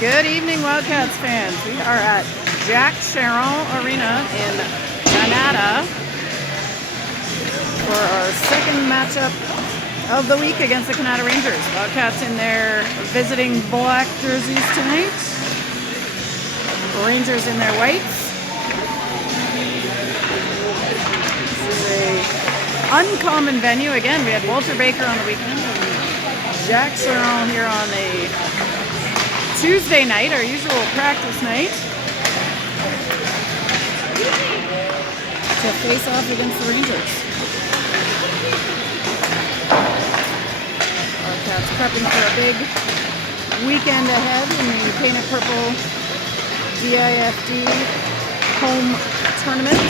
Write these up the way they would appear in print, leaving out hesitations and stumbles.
Good evening, Wildcats fans. We are at Jack Sharon Arena in Kanata for our second matchup of the week against the Kanata Rangers. Wildcats in their visiting black jerseys tonight. Rangers in their whites. This is an uncommon venue. Again, we had Walter Baker on the weekend. Jack Sharon here on a Tuesday night, our usual practice night, to face off against the Rangers. Our Cats prepping for a big weekend ahead in the Painted Purple DIFD home tournament.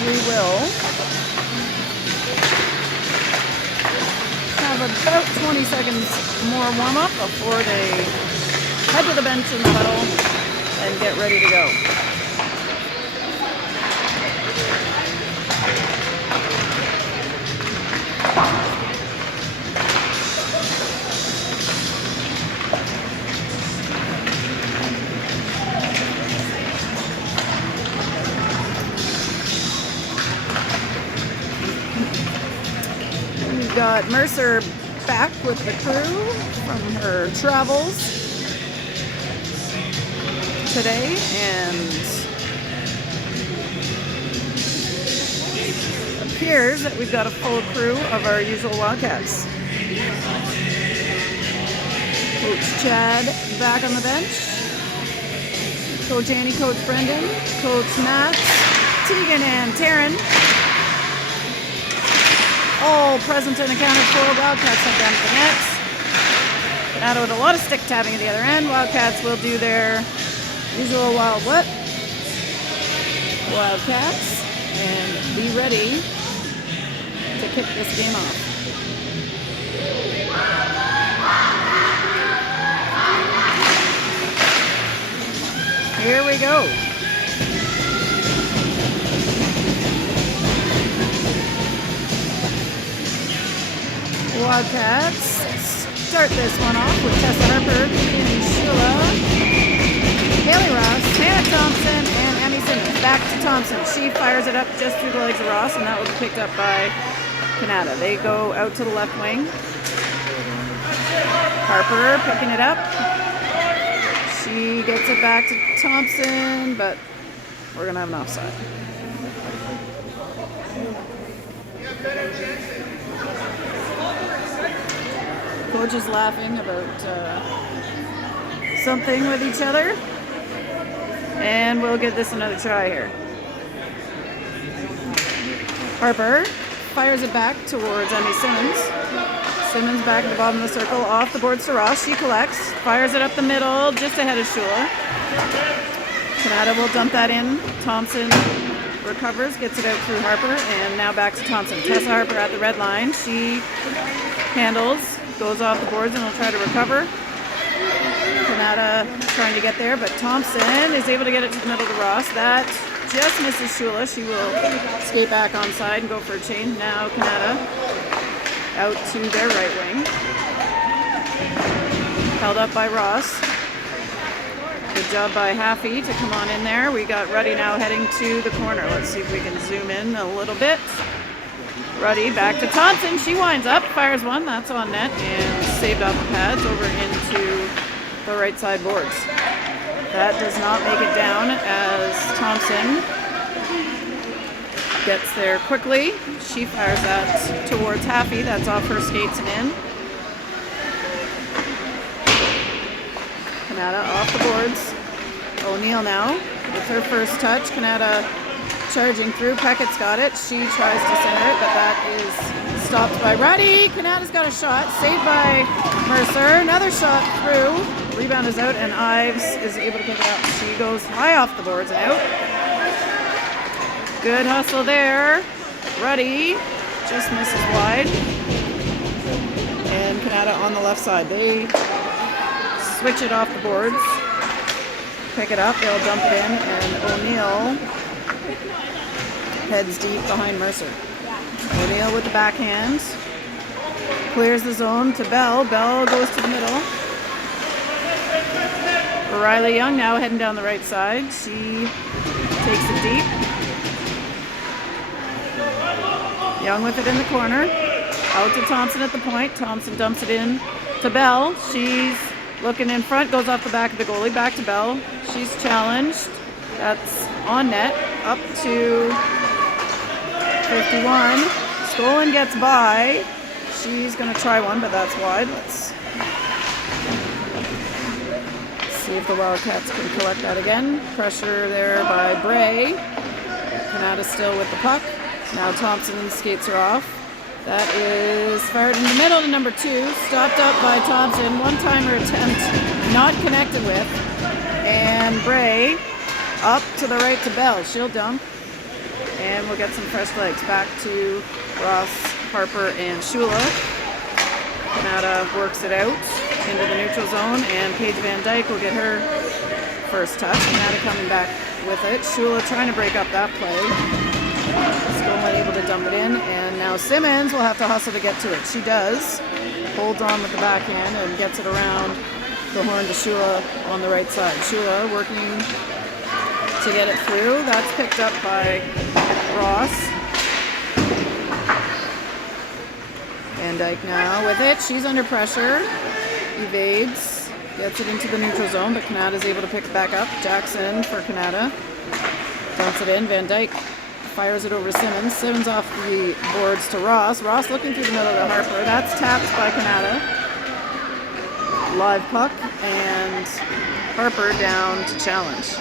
We will have about 20 seconds more warm-up before they head to the bench in the huddle and get ready to go. Got Mercer back with the crew from her travels today, and it appears that we've got a full crew of our usual Wildcats. Coach Chad back on the bench, Coach Annie, Coach Brendan, Coach Matt, Tegan, and Taryn. All present and accounted for. Wildcats have down at the nets. Kanata with a lot of stick tapping at the other end. Wildcats will do their usual wild what? Wildcats, and be ready to kick this game off. Here we go. Wildcats start this one off with Tessa Harper, Keegan Shula, Haley Ross, Hannah Thompson, and Emmy Simmons. Back to Thompson. She fires it up just through the legs of Ross, and that was picked up by Kanata. They go out to the left wing. Harper picking it up. She gets it back to Thompson, but we're going to have an offside. Coach is laughing about something with each other, and we'll give this another try here. Harper fires it back towards Emmy Simmons. Simmons back at the bottom of the circle, off the boards to Ross. She collects, fires it up the middle, just ahead of Shula. Kanata will dump that in. Thompson recovers, gets it out through Harper, and now back to Thompson. Tessa Harper at the red line. She handles, goes off the boards, and will try to recover. Kanata trying to get there, but Thompson is able to get it to the middle to Ross. That just misses Shula. She will skate back onside and go for a change. Now Kanata out to their right wing. Held up by Ross. Good job by Haffey to come on in there. We got Ruddy now heading to the corner. Let's see if we can zoom in a little bit. Ruddy back to Thompson. She winds up, fires one. That's on net and saved off the pads over into the right side boards. That does not make it down as Thompson gets there quickly. She fires that towards Haffey. That's off her skates and in. Kanata off the boards. O'Neill now with her first touch. Kanata charging through. Peckett's got it. She tries to center it, but that is stopped by Ruddy. Kanata's got a shot. Saved by Mercer. Another shot through. Rebound is out, and Ives is able to pick it up. She goes high off the boards and out. Good hustle there. Ruddy just misses wide. And Kanata on the left side. They switch it off the boards. Pick it up, they'll dump it in, and O'Neill heads deep behind Mercer. O'Neill with the backhand. Clears the zone to Bell. Bell goes to the middle. Riley Young now heading down the right side. She takes it deep. Young with it in the corner. Out to Thompson at the point. Thompson dumps it in to Bell. She's looking in front. Goes off the back of the goalie. Back to Bell. She's challenged. That's on net. Up to 51. Skolin gets by. She's going to try one, but that's wide. Let's see if the Wildcats can collect that again. Pressure there by Bray. Kanata still with the puck. Now Thompson skates her off. That is fired in the middle to number 2. Stopped up by Thompson. One-timer attempt not connected with. And Bray up to the right to Bell. She'll dump. And we'll get some fresh legs. Back to Ross, Harper, and Shula. Kanata works it out into the neutral zone, and Paige Van Dyke will get her first touch. Kanata coming back with it. Shula trying to break up that play. Still not able to dump it in, and now Simmons will have to hustle to get to it. She does. Holds on with the backhand and gets it around the horn to Shula on the right side. Shula working to get it through. That's picked up by Ross. Van Dyke now with it. She's under pressure. Evades. Gets it into the neutral zone, but Kanata's able to pick it back up. Jackson for Kanata. Dumps it in. Van Dyke fires it over to Simmons. Simmons off the boards to Ross. Ross looking through the middle to Harper. That's tapped by Kanata. Live puck, and Harper down to challenge.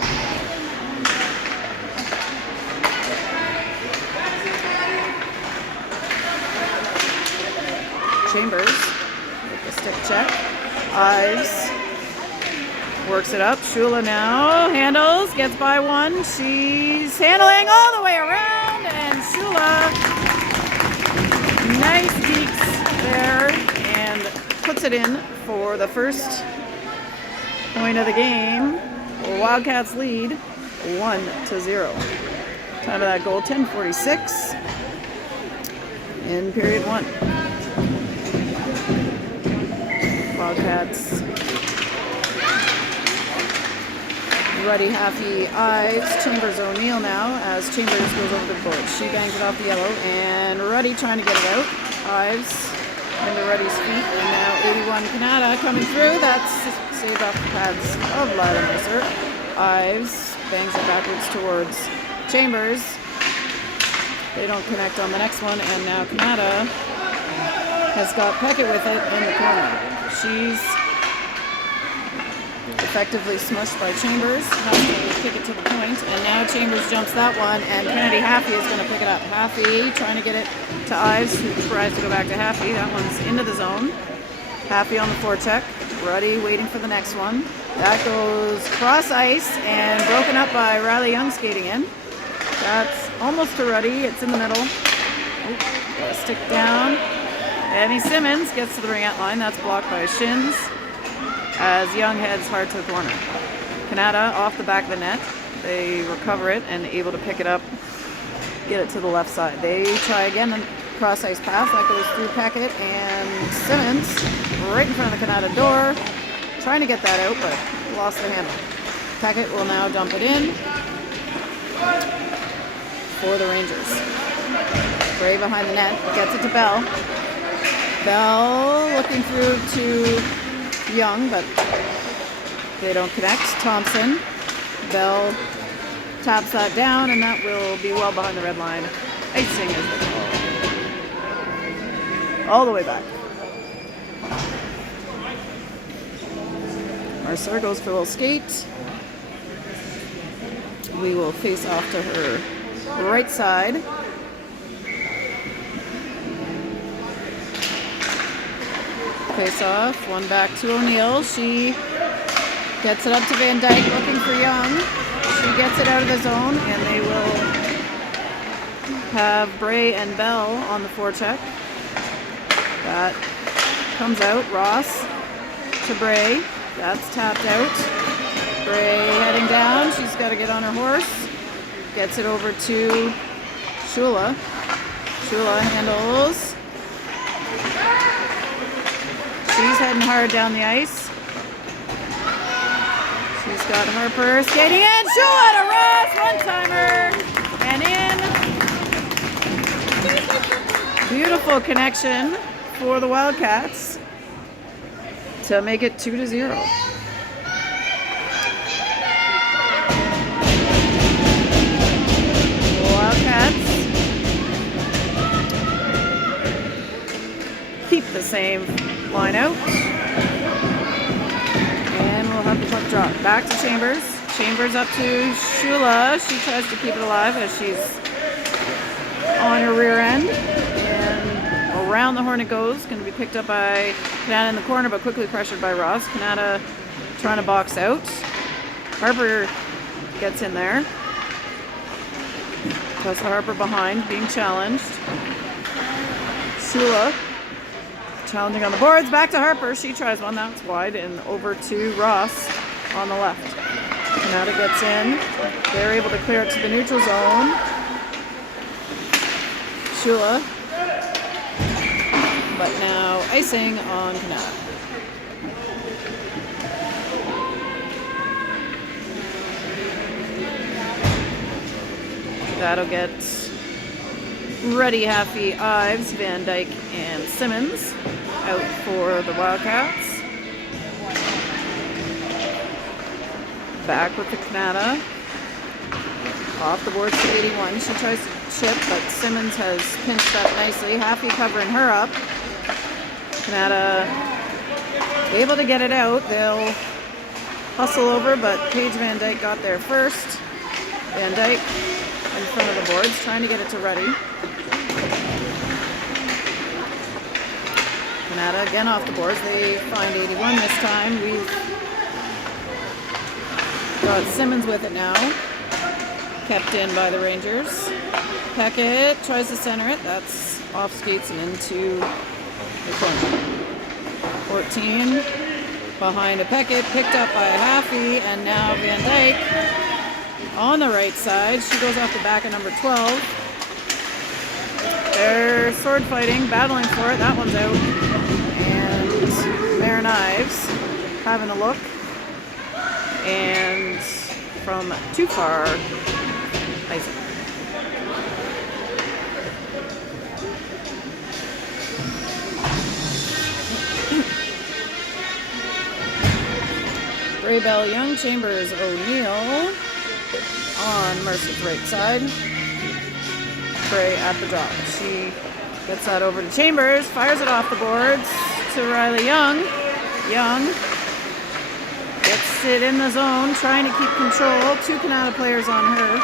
Chambers with the stick check. Ives works it up. Shula now handles, gets by one. She's handling all the way around, and Shula nice geeks there and puts it in for the first point of the game. Wildcats lead 1-0. Time of that goal, 10:46 in period 1. Wildcats. Ruddy, Haffey, Ives, Chambers, O'Neill now as Chambers goes over the board. She bangs it off the yellow, and Ruddy trying to get it out. Ives into Ruddy's feet, and now 81 Kanata coming through. That's saved off the pads of Lila Mercer. Ives bangs it backwards towards Chambers. They don't connect on the next one, and now Kanata has got Peckett with it in the corner. She's effectively smushed by Chambers. Has to kick it to the point, and now Chambers jumps that one, and Kennedy Haffey is going to pick it up. Haffey trying to get it to Ives, who tries to go back to Haffey. That one's into the zone. Haffey on the forecheck. Ruddy waiting for the next one. That goes cross ice and broken up by Riley Young skating in. That's almost to Ruddy. It's in the middle. Got a stick down. Annie Simmons gets to the ring-out line. That's blocked by Shins as Young heads hard to the corner. Kanata off the back of the net. They recover it and able to pick it up, get it to the left side. They try again the cross-ice pass. That goes through Peckett and Simmons right in front of the Kanata door. Trying to get that out, but lost the handle. Peckett will now dump it in for the Rangers. Bray behind the net. Gets it to Bell. Bell looking through to Young, but they don't connect. Thompson. Bell taps that down, and that will be well behind the red line. Icing is the call. All the way back. Mercer goes for a little skate. We will face off to her right side. Face off, one back to O'Neill. She gets it up to Van Dyke, looking for Young. She gets it out of the zone, and they will have Bray and Bell on the forecheck. That comes out. Ross to Bray. That's tapped out. Bray heading down. She's got to get on her horse. Gets it over to Shula. Shula handles. She's heading hard down the ice. She's got Harper skating in. Shula to Ross, one-timer, and in. Beautiful connection for the Wildcats to make it 2-0. Wildcats keep the same line out. And we'll have the puck drop. Back to Chambers. Chambers up to Shula. She tries to keep it alive as she's on her rear end. And around the horn it goes. Going to be picked up by Kanata in the corner, but quickly pressured by Ross. Kanata trying to box out. Harper gets in there. Tessa Harper behind, being challenged. Shula challenging on the boards. Back to Harper. She tries one. That's wide. And over to Ross on the left. Kanata gets in. They're able to clear it to the neutral zone. Shula. But now icing on Kanata. That'll get Ruddy, Haffey, Ives, Van Dyke, and Simmons out for the Wildcats. Back with the Kanata. Off the boards to 81. She tries to chip, but Simmons has pinched up nicely. Haffey covering her up. Kanata able to get it out. They'll hustle over, but Paige Van Dyke got there first. Van Dyke in front of the boards, trying to get it to Ruddy. Kanata again off the boards. They find 81 this time. We've got Simmons with it now. Kept in by the Rangers. Peckett tries to center it. That's off skates and into the corner. 14 behind a Peckett, picked up by Haffey, and now Van Dyke on the right side. She goes off the back of number 12. They're sword fighting, battling for it. That one's out. And Marin Ives having a look. And from too far, icing. Bell, Young, Chambers, O'Neill on Mercer's right side. Bray at the drop. She gets that over to Chambers, fires it off the boards to Riley Young. Young gets it in the zone, trying to keep control. Two Kanata players on her.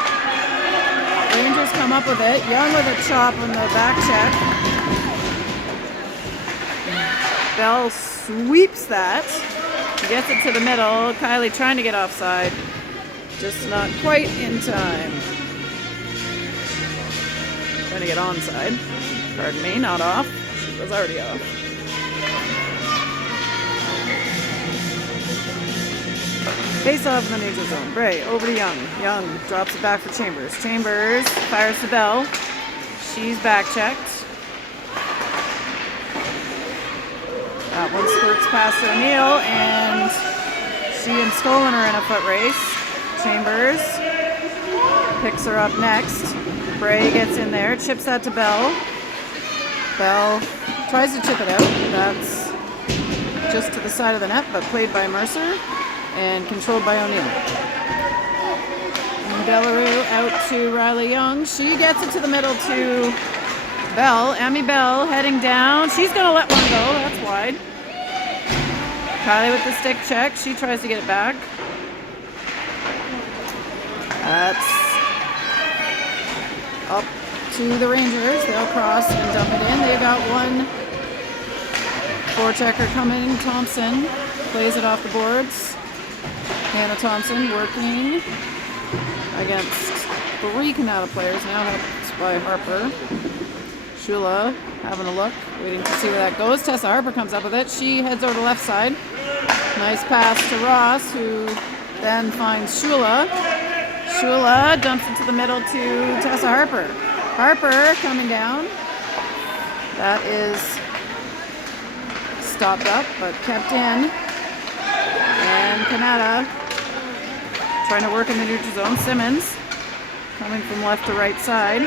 Rangers come up with it. Young with a chop on the back check. Bell sweeps that. Gets it to the middle. Kylie trying to get offside. Just not quite in time. Trying to get onside. Pardon me, not off. She was already off. Face off in the neutral zone. Bray over to Young. Young drops it back for Chambers. Chambers fires to Bell. She's back checked. That one squirts past O'Neill, and she and Stolen are in a foot race. Chambers picks her up next. Bray gets in there, chips that to Bell. Bell tries to chip it out. That's just to the side of the net, but played by Mercer and controlled by O'Neill. Bellaroo out to Riley Young. She gets it to the middle to Bell. Emmy Bell heading down. She's going to let one go. That's wide. Kylie with the stick check. She tries to get it back. That's up to the Rangers. They'll cross and dump it in. They've got one forechecker coming. Thompson plays it off the boards. Hannah Thompson working against three Kanata players. Now helped by Harper. Shula having a look, waiting to see where that goes. Tessa Harper comes up with it. She heads over to left side. Nice pass to Ross, who then finds Shula. Shula dumps it to the middle to Tessa Harper. Harper coming down. That is stopped up, but kept in. And Kanata trying to work in the neutral zone. Simmons coming from left to right side.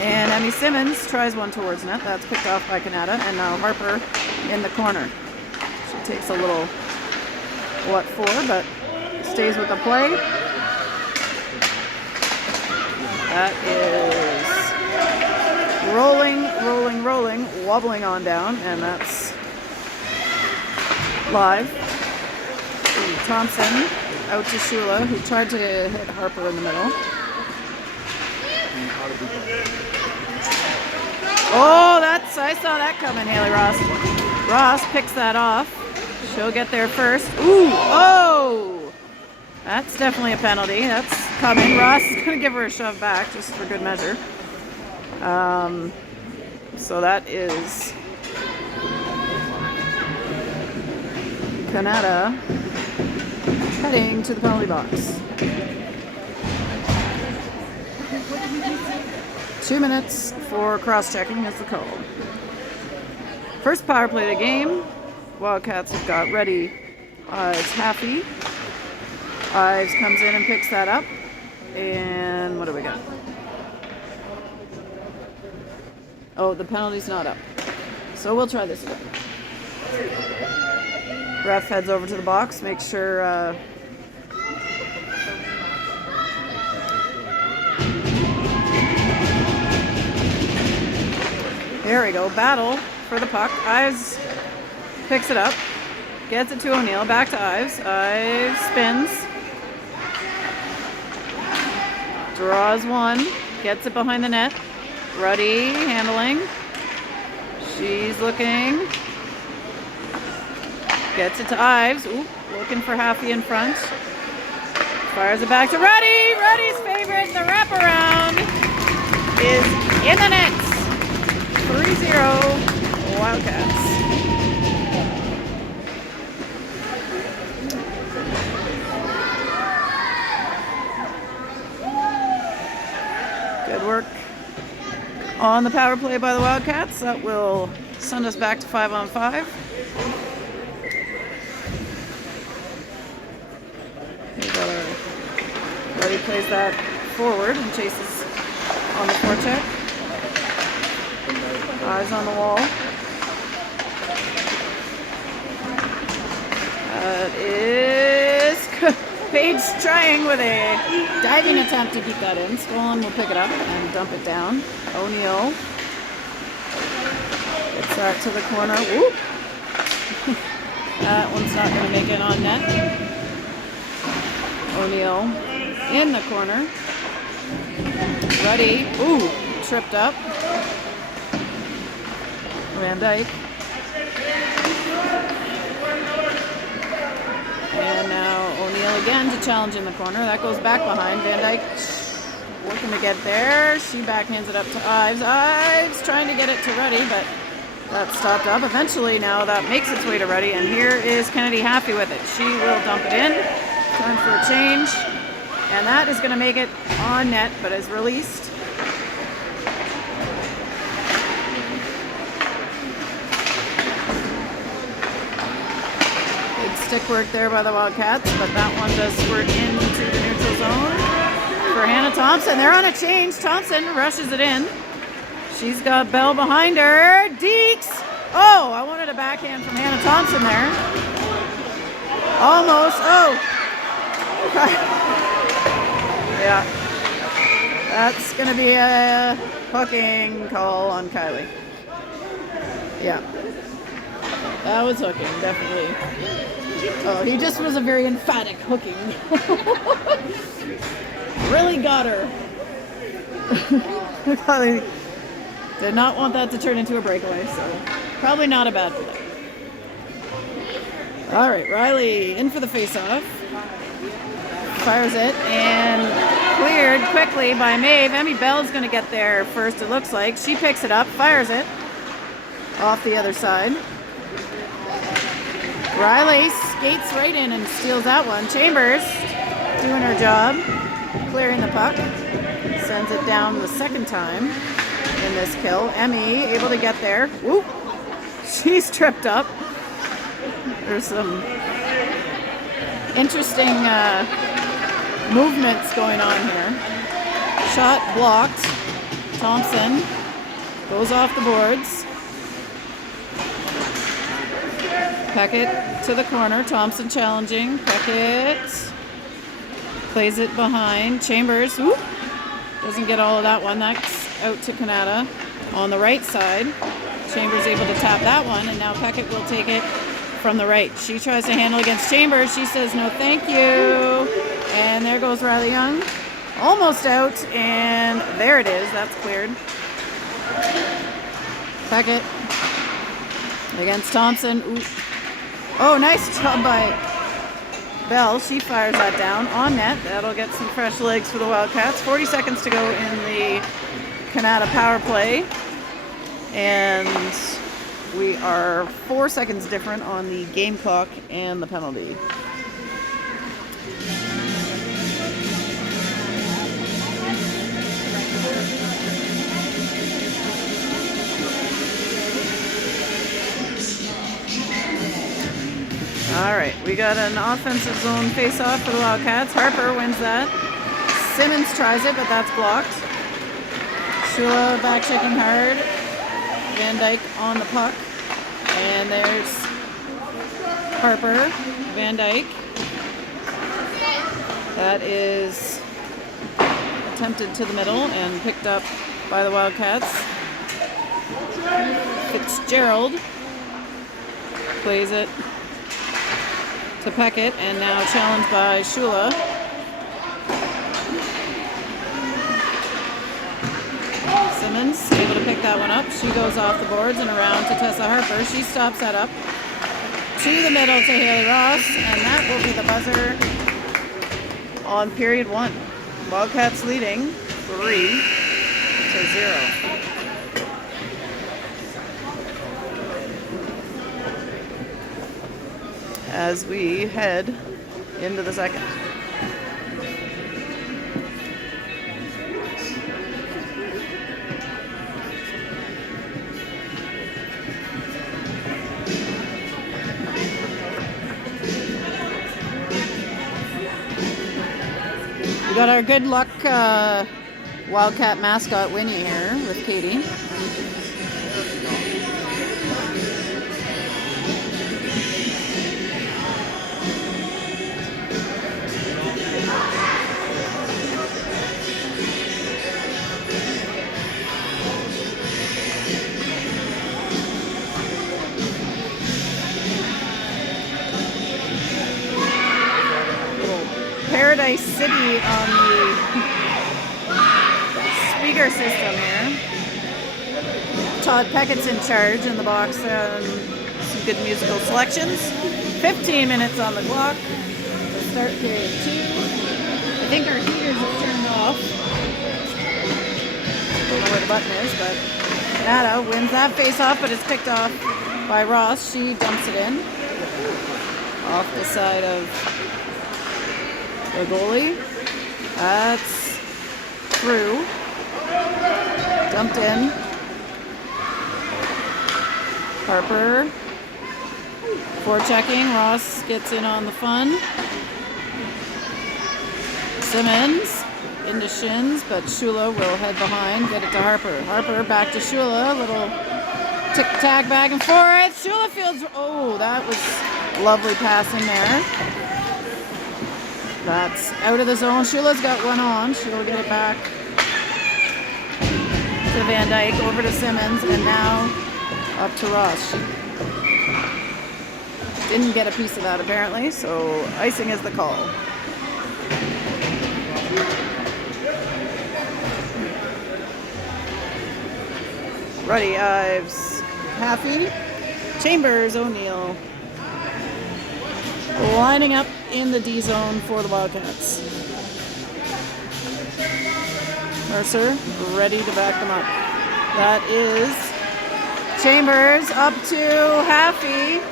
And Emmy Simmons tries one towards net. That's picked off by Kanata. And now Harper in the corner. She takes a little what for, but stays with the play. That is rolling, wobbling on down, and that's live. Thompson out to Shula, who tried to hit Harper in the middle. Oh, I saw that coming, Haley Ross. Ross picks that off. She'll get there first. Ooh, oh! That's definitely a penalty. That's coming. Ross is going to give her a shove back, just for good measure. So that is Kanata heading to the penalty box. 2 minutes for cross-checking is the call. First power play of the game. Wildcats have got ready. It's Haffey. Ives comes in and picks that up. And what do we got? Oh, the penalty's not up. So we'll try this again. Ref heads over to the box, makes sure there we go. Battle for the puck. Ives picks it up. Gets it to O'Neill. Back to Ives. Ives spins. Draws one. Gets it behind the net. Ruddy handling. She's looking. Gets it to Ives. Ooh, looking for Haffey in front. Fires it back to Ruddy. Ruddy's favorite. The wraparound is in the net. 3-0 Wildcats. Good work on the power play by the Wildcats. That will send us back to 5-on-5. Ruddy plays that forward and chases on the forecheck. Eyes on the wall. That is Paige trying with a diving attempt to keep that in. Skolin will pick it up and dump it down. O'Neill gets that to the corner. Whoop. That one's not going to make it on net. O'Neill in the corner. Ruddy, ooh, tripped up. Van Dyke. And now O'Neill again to challenge in the corner. That goes back behind. Van Dyke working to get there. She backhands it up to Ives. Ives trying to get it to Ruddy, but that's stopped up. Eventually now that makes its way to Ruddy, and here is Kennedy Haffey with it. She will dump it in. Time for a change. And that is going to make it on net, but is released. Stick work there by the Wildcats, but that one does squirt into the neutral zone for Hannah Thompson. They're on a change. Thompson rushes it in. She's got Bell behind her. Deeks! Oh, I wanted a backhand from Hannah Thompson there. Almost. Oh! Yeah. That's going to be a hooking call on Kylie. Yeah. That was hooking, definitely. Oh, he just was a very emphatic hooking. Really got her. Probably did not want that to turn into a breakaway, so probably not a bad play. All right, Riley in for the face-off. Fires it and cleared quickly by Maeve. Emmy Bell's going to get there first, it looks like. She picks it up, fires it off the other side. Riley skates right in and steals that one. Chambers doing her job. clearing the puck. Sends it down the second time in this kill. Emmy able to get there. Whoop! She's tripped up. There's some interesting movements going on here. Shot blocked. Thompson goes off the boards. Peckett to the corner. Thompson challenging. Peckett plays it behind. Chambers. Whoop! Doesn't get all of that one. That's out to Kanata on the right side. Chambers able to tap that one, and now Peckett will take it from the right. She tries to handle against Chambers. She says no thank you. And there goes Riley Young. Almost out, and there it is. That's cleared. Peckett against Thompson. Ooh. Oh, nice job by Bell. She fires that down on net. That'll get some fresh legs for the Wildcats. 40 seconds to go in the Kanata power play. And we are 4 seconds different on the game clock and the penalty. All right, we got an offensive zone face-off for the Wildcats. Harper wins that. Simmons tries it, but that's blocked. Shula back checking hard. Van Dyke on the puck. And there's Harper. Van Dyke. That is attempted to the middle and picked up by the Wildcats. Fitzgerald plays it to Peckett, and now challenged by Shula. Simmons able to pick that one up. She goes off the boards and around to Tessa Harper. She stops that up to the middle to Haley Ross, and that will be the buzzer on period 1. Wildcats leading 3-0. As we head into the second. We got our good luck Wildcat mascot Winnie here with Katie. Paradise City on the speaker system here. Todd Peckett's in charge in the box. Some good musical selections. 15 minutes on the clock to start period 2. I think our heaters are turned off. Don't know where the button is, but Kanata wins that face-off, but it's picked off by Ross. She dumps it in off the side of the goalie. That's through. Dumped in. Harper forechecking. Ross gets in on the fun. Simmons into Shins, but Shula will head behind. Get it to Harper. Harper back to Shula. Little tick-tack back and forth. Shula fields. Oh, that was lovely passing there. That's out of the zone. Shula's got one on. She'll get it back to Van Dyke, over to Simmons, and now up to Ross. She didn't get a piece of that apparently, so icing is the call. Ruddy Ives, Haffey, Chambers, O'Neill. Lining up in the D zone for the Wildcats. Mercer ready to back them up. That is Chambers up to Haffey.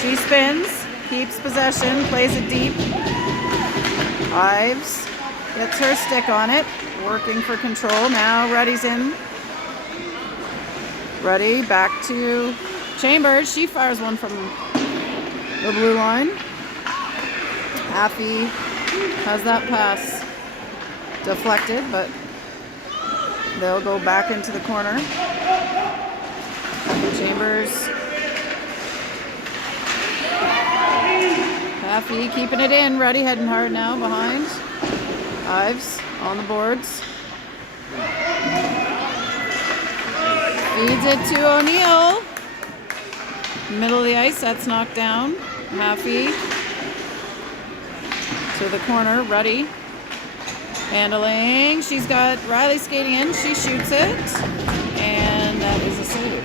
She spins, keeps possession, plays it deep. Ives Gets her stick on it. Working for control. Now Ruddy's in. Ruddy back to Chambers. She fires one from the blue line. Affy has that pass deflected, but they'll go back into the corner. Chambers. Affy keeping it in. Ruddy heading hard now behind. Ives on the boards. Feeds it to O'Neill. Middle of the ice, that's knocked down. Affy to the corner. Ruddy handling. She's got Riley skating in. She shoots it. And that is a save.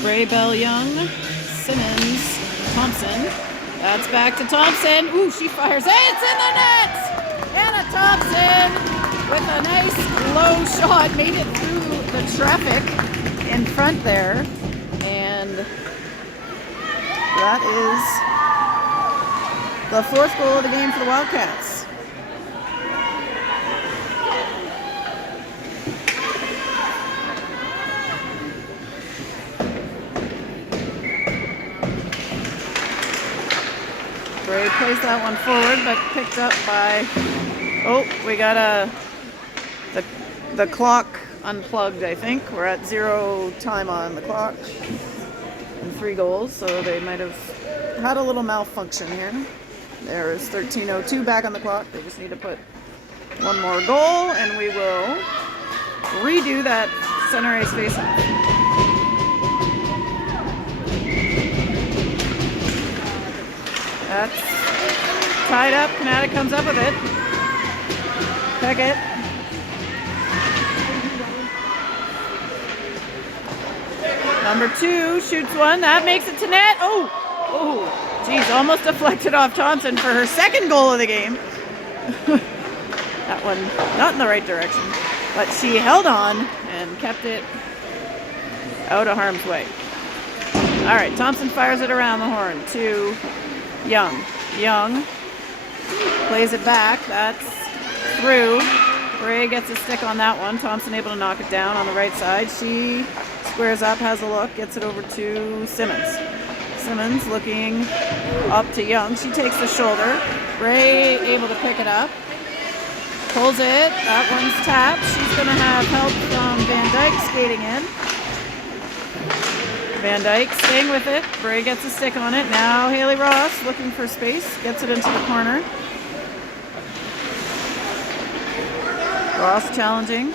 Gray, Bell, Young, Simmons, Thompson. That's back to Thompson. Ooh, she fires. Hey, it's in the net! Anna Thompson with a nice low shot. Made it through the traffic in front there. And that is the fourth goal of the game for the Wildcats. Gray plays that one forward, but picked up by, oh, we got the clock unplugged, I think. We're at 0 time on the clock and 3 goals, so they might have had a little malfunction here. There's 13:02 back on the clock. They just need to put one more goal, and we will redo that center ice face-off. That's tied up. Kanata comes up with it. Peckett. Number 2 shoots one. That makes it to net. Oh, geez, almost deflected off Thompson for her second goal of the game. That one not in the right direction, but she held on and kept it out of harm's way. All right, Thompson fires it around the horn to Young. Young plays it back. That's through. Ray gets a stick on that one. Thompson able to knock it down on the right side. She squares up, has a look, gets it over to Simmons. Simmons looking up to Young. She takes the shoulder. Ray able to pick it up. Pulls it. That one's tapped. She's going to have help from Van Dyke skating in. Van Dyke staying with it. Bray gets a stick on it. Now Haley Ross looking for space. Gets it into the corner. Ross challenging.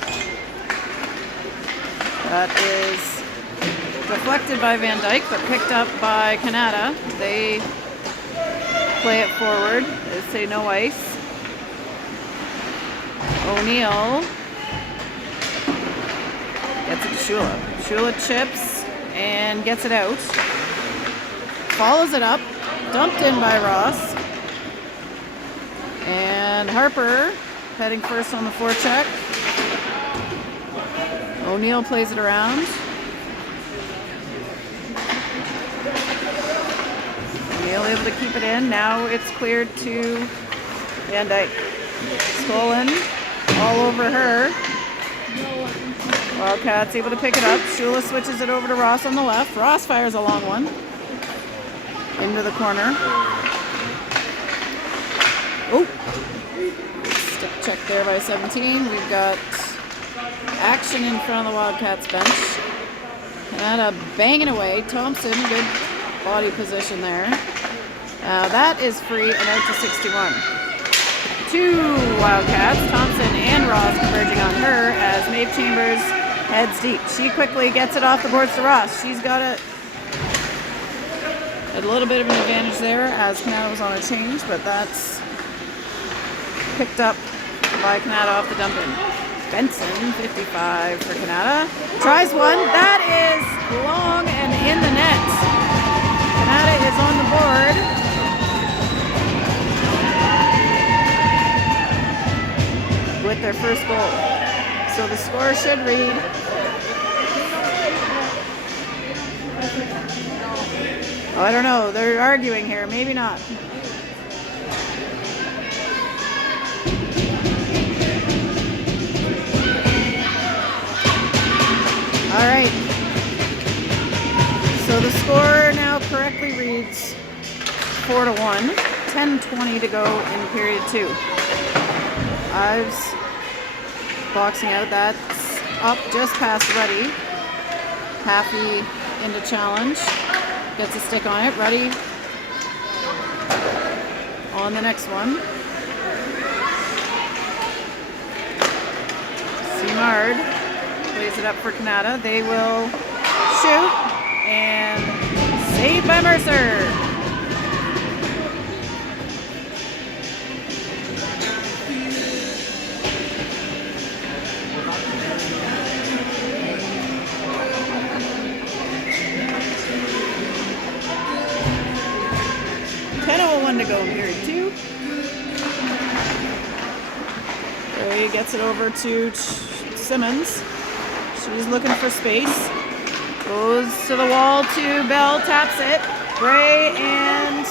That is deflected by Van Dyke, but picked up by Kanata. They play it forward. They say no ice. O'Neill gets it to Shula. Shula chips and gets it out. Follows it up. Dumped in by Ross. And Harper heading first on the forecheck. O'Neill plays it around. O'Neill able to keep it in. Now it's cleared to Van Dyke. Stolen all over her. Wildcats able to pick it up. Shula switches it over to Ross on the left. Ross fires a long one into the corner. Oh, stick check there by 17. We've got action in front of the Wildcats bench. Kanata banging away. Thompson, good body position there. That is free and out to 61. 2 Wildcats, Thompson and Ross converging on her as Maeve Chambers heads deep. She quickly gets it off the boards to Ross. She's got a little bit of an advantage there as Kanata was on a change, but that's picked up by Kanata off the dump in. Benson, 55 for Kanata. Tries one. That is long and in the net. Kanata is on the board. With their first goal. So the score should read I don't know. They're arguing here. Maybe not. All right. So the score now correctly reads 4-1. 10:20 to go in period 2. Ives boxing out. That's up just past Ruddy. Happy into challenge. Gets a stick on it. Ruddy on the next one. Simard plays it up for Kanata. They will shoot and saved by Mercer. To go in period 2. Ray gets it over to Simmons. She's looking for space. Goes to the wall to Bell, taps it. Bray and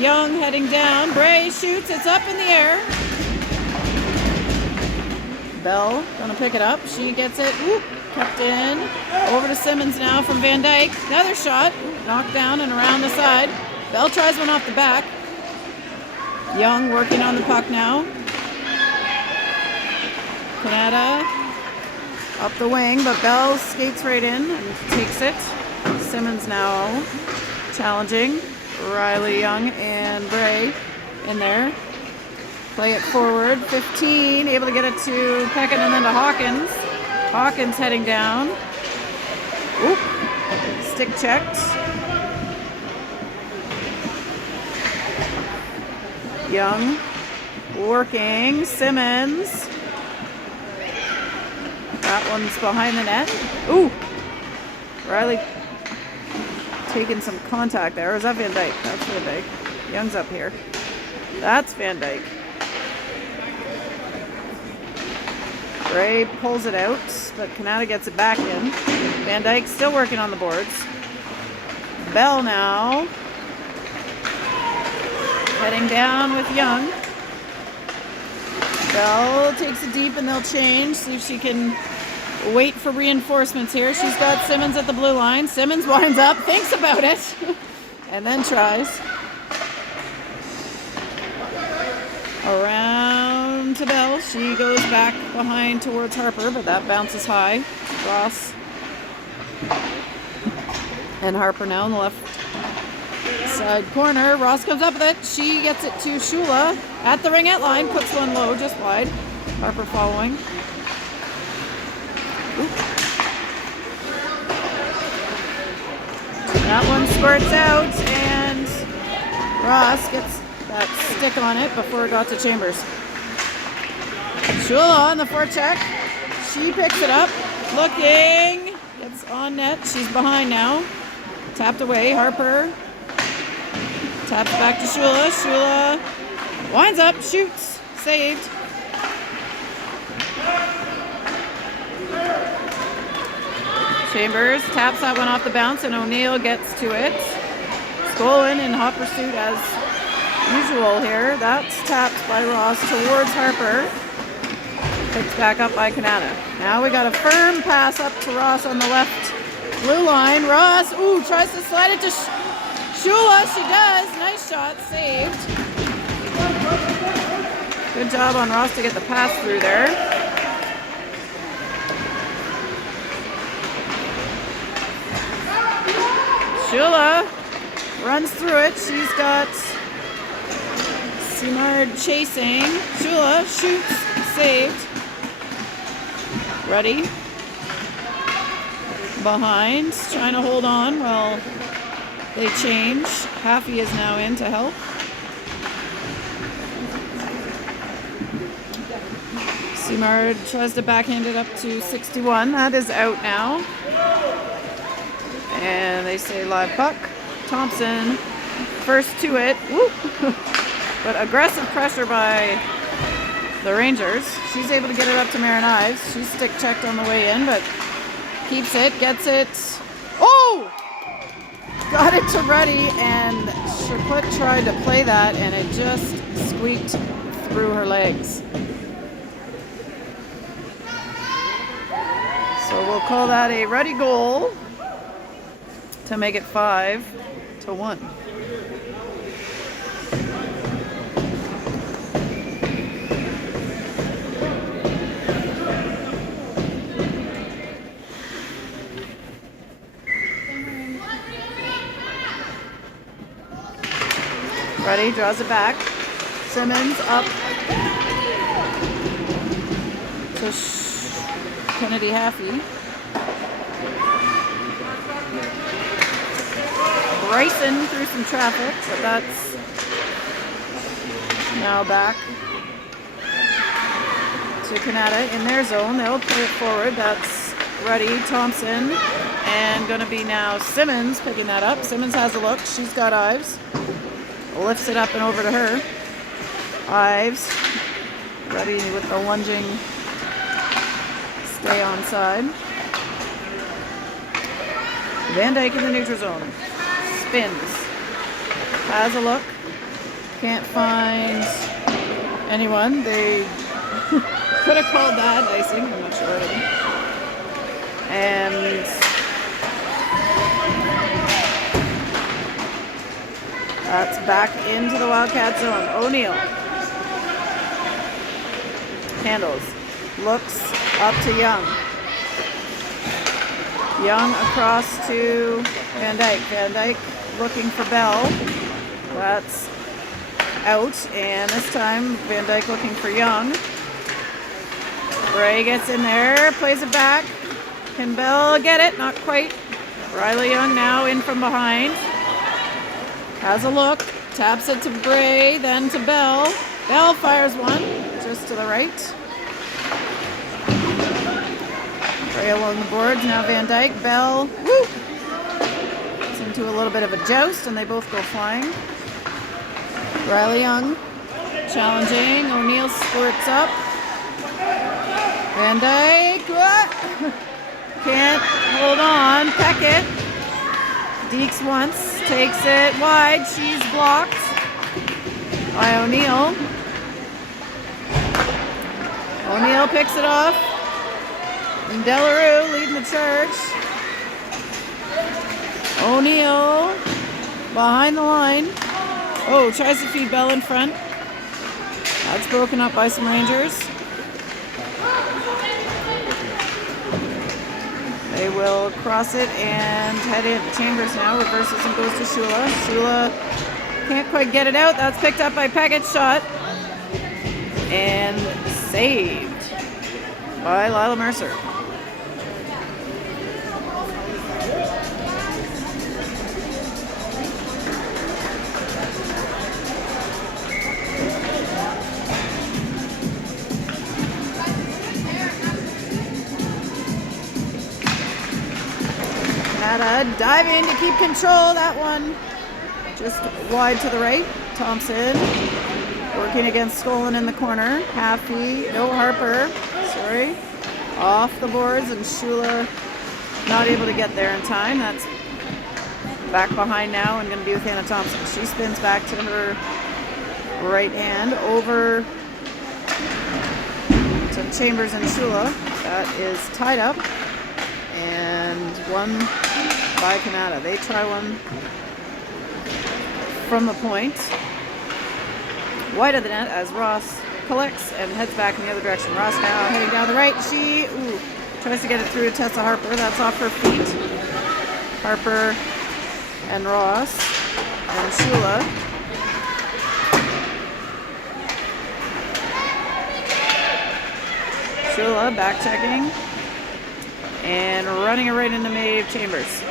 Young heading down. Bray shoots, it's up in the air. Bell gonna pick it up. She gets it, kept in. Over to Simmons now from Van Dyke. Another shot, knocked down and around the side. Bell tries one off the back. Young working on the puck now. Kanata up the wing, but Bell skates right in and takes it. Simmons now challenging. Riley, Young, and Bray in there. Play it forward. 15, able to get it to Peckett and then to Hawkins. Hawkins heading down. Oop. Stick checked. Young working. Simmons. That one's behind the net. Ooh. Riley taking some contact there. Or is that Van Dyke? That's Van Dyke. Young's up here. That's Van Dyke. Ray pulls it out, but Kanata gets it back in. Van Dyke still working on the boards. Bell now. Heading down with Young. Bell takes it deep and they'll change. See if she can wait for reinforcements here. She's got Simmons at the blue line. Simmons winds up, thinks about it, and then tries. Around to Bell. She goes back behind towards Harper, but that bounces high. Ross and Harper now on the left side corner. Ross comes up with it. She gets it to Shula at the ringette line. Puts one low, just wide. Harper following. Oop. That one squirts out, and Ross gets that stick on it before it got to Chambers. Shula on the forecheck. She picks it up. Looking. Gets on net. She's behind now. Tapped away. Harper. Taps back to Shula. Shula winds up, shoots, saved. Chambers taps that one off the bounce, and O'Neill gets to it. Skolin in hot pursuit as usual here. That's tapped by Ross towards Harper. Picked back up by Kanata. Now we got a firm pass up to Ross on the left blue line. Ross, tries to slide it to Shula, she does. Nice shot, saved. Good job on Ross to get the pass through there. Shula runs through it. She's got Simard chasing. Shula shoots, saved. Ready. Behind, trying to hold on while they change. Haffey is now in to help. Simard tries to backhand it up to 61. That is out now. And they say live puck. Thompson first to it. Woo. But aggressive pressure by the Rangers. She's able to get it up to Marin Ives. She's stick checked on the way in, but keeps it, gets it. Oh! Got it to Ruddy, and Chaput tried to play that, and it just squeaked through her legs. So we'll call that a Ruddy goal to make it 5-1. Ruddy draws it back. Simmons up to Kennedy Haffey. Bryson through some traffic, but that's now back to Kanata in their zone. They'll play it forward. That's Ruddy, Thompson, and going to be now Simmons picking that up. Simmons has a look. She's got Ives. Lifts it up and over to her. Ives. Ruddy with the lunging stay on side. Van Dyke in the neutral zone. Spins. Has a look. Can't find anyone. They could have called that icing. I'm not sure. And that's back into the Wildcat zone. O'Neill. Handles. Looks up to Young. Young across to Van Dyke. Van Dyke looking for Bell. That's out. And this time Van Dyke looking for Young. Bray gets in there. Plays it back. Can Bell get it? Not quite. Riley Young now in from behind. Has a look. Taps it to Bray. Then to Bell. Bell fires one. Just to the right. Bray along the boards. Now Van Dyke. Bell. Woo! It's into a little bit of a joust, and they both go flying. Riley Young challenging. O'Neill squirts up. Van Dyke. Can't hold on. Peckett. Deeks once. Takes it wide. She's blocked by O'Neill. O'Neill picks it off. And Delarue leading the charge. O'Neill behind the line. Oh, tries to feed Bell in front. That's broken up by some Rangers. They will cross it and head in. Chambers now reverses and goes to Shula. Shula can't quite get it out. That's picked up by Peckett's shot. And saved by Lila Mercer. Kanata diving to keep control. That one just wide to the right. Thompson working against Skolin in the corner. Haffey, no Harper. Sorry. Off the boards, and Shula not able to get there in time. That's back behind now and going to be with Hannah Thompson. She spins back to her right hand over to Chambers and Shula. That is tied up. And one by Kanata. They try one from the point. Wide of the net as Ross collects and heads back in the other direction. Ross now heading down the right. She tries to get it through to Tessa Harper. That's off her feet. Harper and Ross and Shula. Shula back checking. And running it right into Maeve Chambers.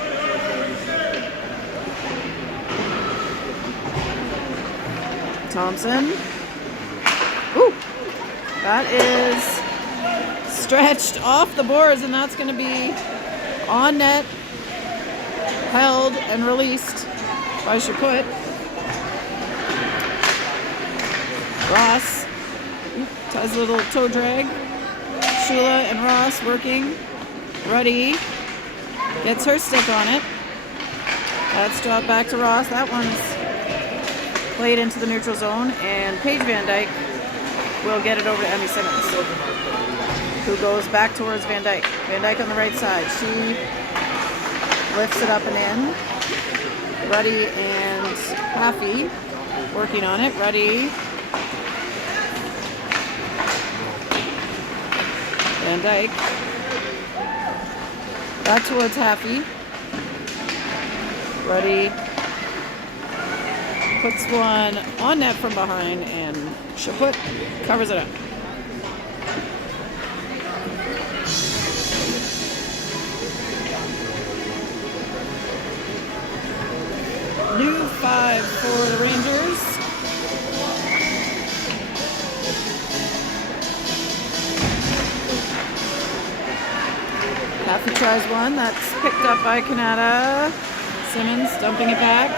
Thompson. Ooh! That is stretched off the boards, and that's going to be on net, held and released by Chaput. Ross Tries a little toe drag. Shula and Ross working. Ruddy gets her stick on it. That's dropped back to Ross. That one's played into the neutral zone, and Paige Van Dyke will get it over to Emmy Simmons, who goes back towards Van Dyke. Van Dyke on the right side. She lifts it up and in. Ruddy and Haffey working on it. Ruddy. Van Dyke. Back towards Haffey. Ruddy puts one on net from behind, and Chaput covers it up. New 5 for the Rangers. Haffey tries one. That's picked up by Kanata. Simmons dumping it back.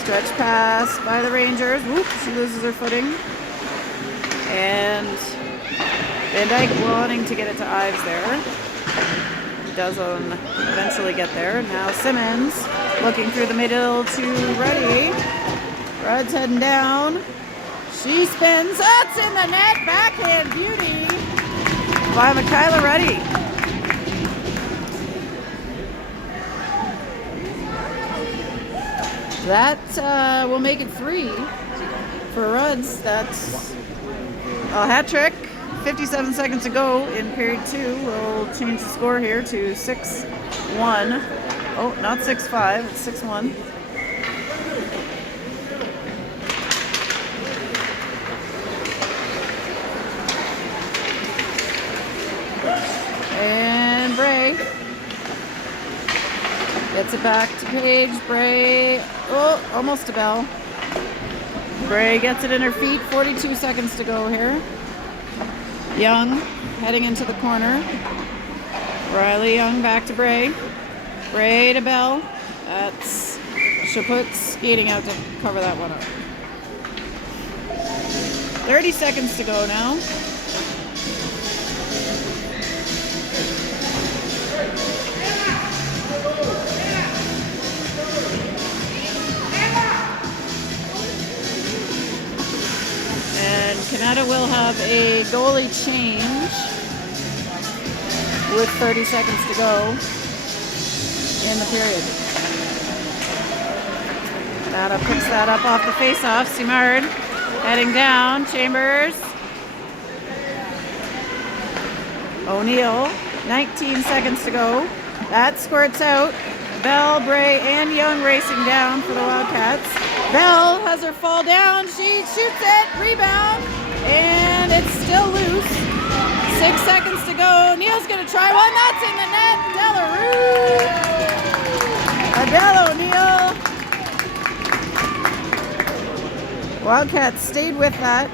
Stretch pass by the Rangers. Whoop, she loses her footing. And Van Dyke wanting to get it to Ives there. He does eventually get there. Now Simmons looking through the middle to Ruddy. Rudd's heading down. She spins. That's in the net. Backhand beauty by Michaela Ruddy. That will make it 3 for Rudds. That's a hat trick. 57 seconds to go in period 2. We'll change the score here to 6-1. Oh, not 6-5. It's 6-1. And Bray gets it back to Paige. Bray, oh, almost a Bell. Bray gets it in her feet. 42 seconds to go here. Young heading into the corner. Riley Young back to Bray. Bray to Bell. That's Chaput skating out to cover that one up. 30 seconds to go now. And Kanata will have a goalie change with 30 seconds to go in the period. Kanata picks that up off the face-off. Simard heading down. Chambers. O'Neill. 19 seconds to go. That squirts out. Bell, Bray, and Young racing down for the Wildcats. Bell has her fall down. She shoots it. Rebound. And it's still loose. 6 seconds to go. Neil's going to try one. That's in the net. Adele O'Neill. Wildcats stayed with that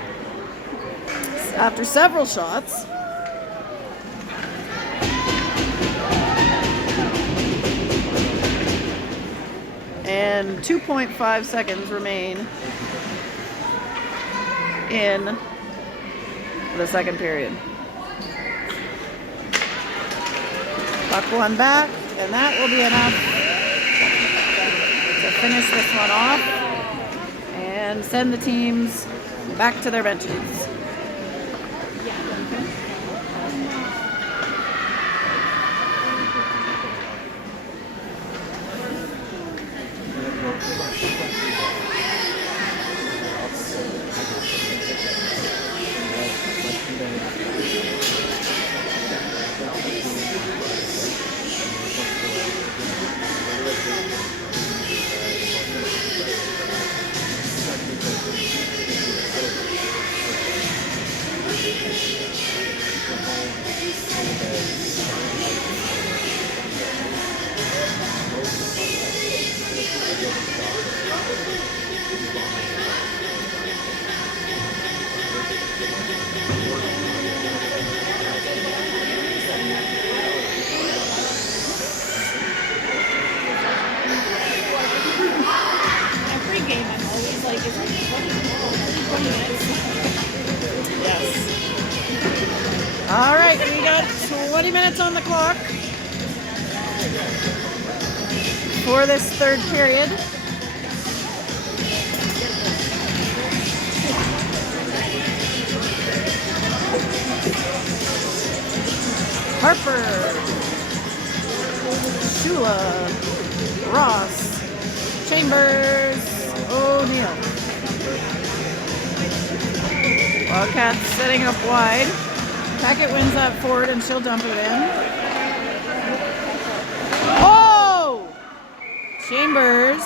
after several shots. And 2.5 seconds remain in the second period. Puck one back, and that will be enough to finish this one off and send the teams back to their benches. Every game I'm always like, is it 20 minutes? All right, we got 20 minutes on the clock for this third period. Harper, Shula, Ross, Chambers, O'Neill. Wildcats setting up wide. Packett wins that forward and she'll dump it in. Oh! Chambers.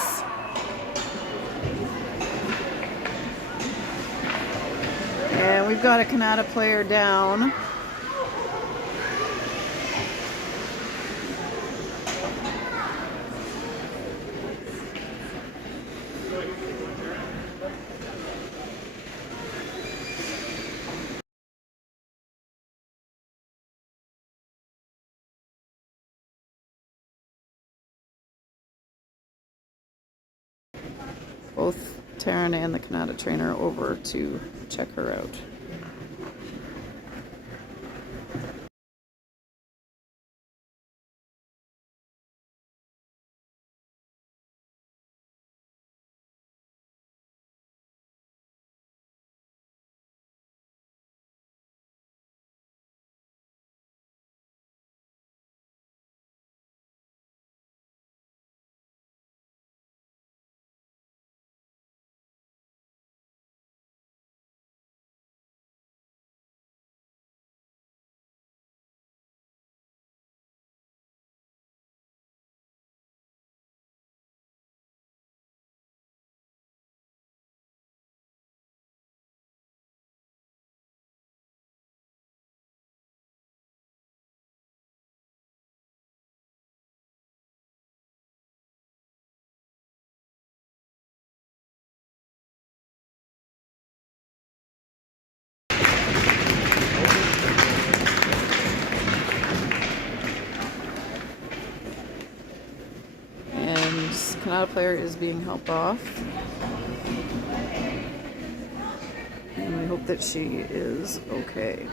And we've got a Kanata player down. Both Taryn and the Kanata trainer over to check her out. Kanata player is being helped off. And we hope that she is okay.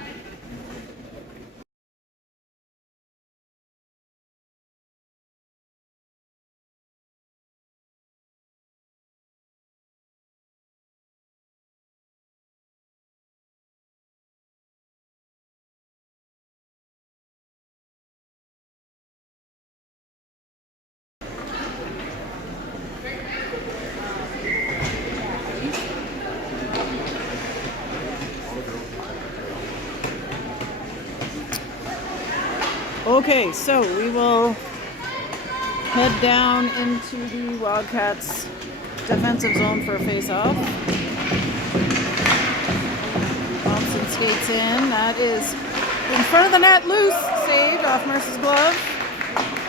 Okay, so we will head down into the Wildcats defensive zone for a face-off. Thompson skates in. That is in front of the net, loose. Saved off Mercer's glove.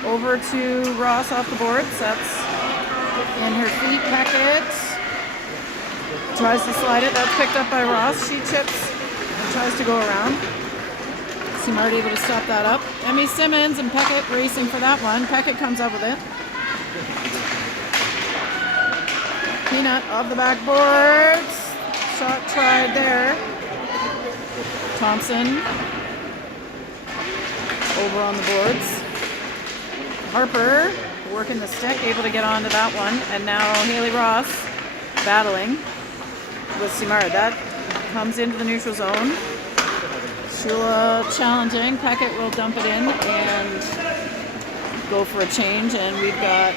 Over to Ross off the boards. That's in her feet. Packett tries to slide it. That's picked up by Ross. She chips and tries to go around. Simard able to stop that up. Emmy Simmons and Packett racing for that one. Packett comes up with it. Peanut off the backboards. Shot tried there. Thompson over on the boards. Harper working the stick, able to get onto that one. And now Haley Ross battling with Simard. That comes into the neutral zone. Shula challenging. Packett will dump it in and go for a change. And we've got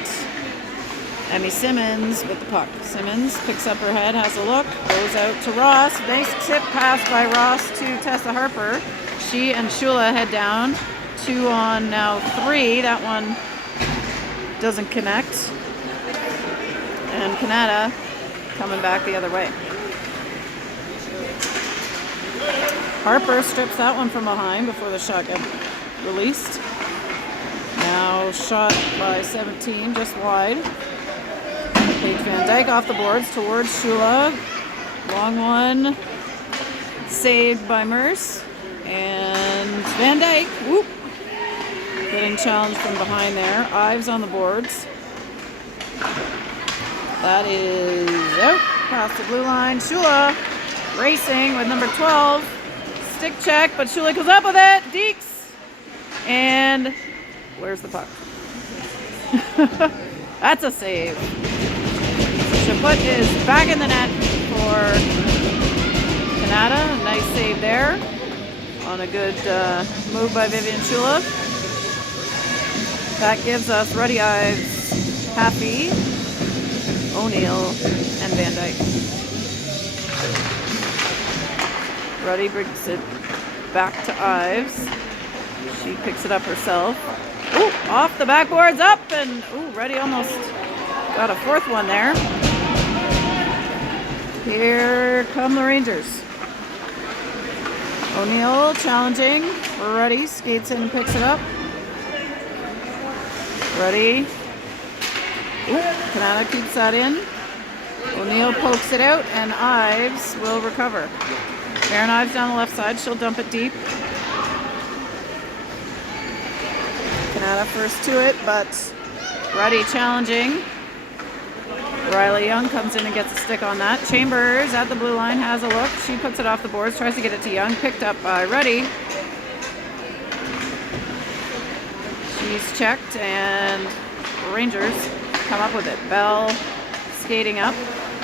Emmy Simmons with the puck. Simmons picks up her head, has a look, goes out to Ross. Nice tip pass by Ross to Tessa Harper. She and Shula head down. 2 on now 3. That one doesn't connect. And Kanata coming back the other way. Harper strips that one from behind before the shot got released. Now shot by 17, just wide. Paige Van Dyke off the boards towards Shula. Long one. Saved by Merce. And Van Dyke, whoop, getting challenged from behind there. Ives on the boards. That is out past the blue line. Shula racing with number 12. Stick check, but Shula goes up with it. Deeks. And where's the puck? That's a save. Chaput is back in the net for Kanata. Nice save there on a good move by Vivian Shula. That gives us Ruddy Ives, Happy, O'Neill, and Van Dyke. Ruddy brings it back to Ives. She picks it up herself. Ooh, off the backboards, up, and ooh, Ruddy almost got a fourth one there. Here come the Rangers. O'Neill challenging. Ruddy skates in and picks it up. Ruddy. Ooh, Kanata keeps that in. O'Neill pokes it out, and Ives will recover. Erin Ives down the left side. She'll dump it deep. Kanata first to it, but Ruddy challenging. Riley Young comes in and gets a stick on that. Chambers at the blue line has a look. She puts it off the boards, tries to get it to Young. Picked up by Ruddy. She's checked, and Rangers come up with it. Bell skating up,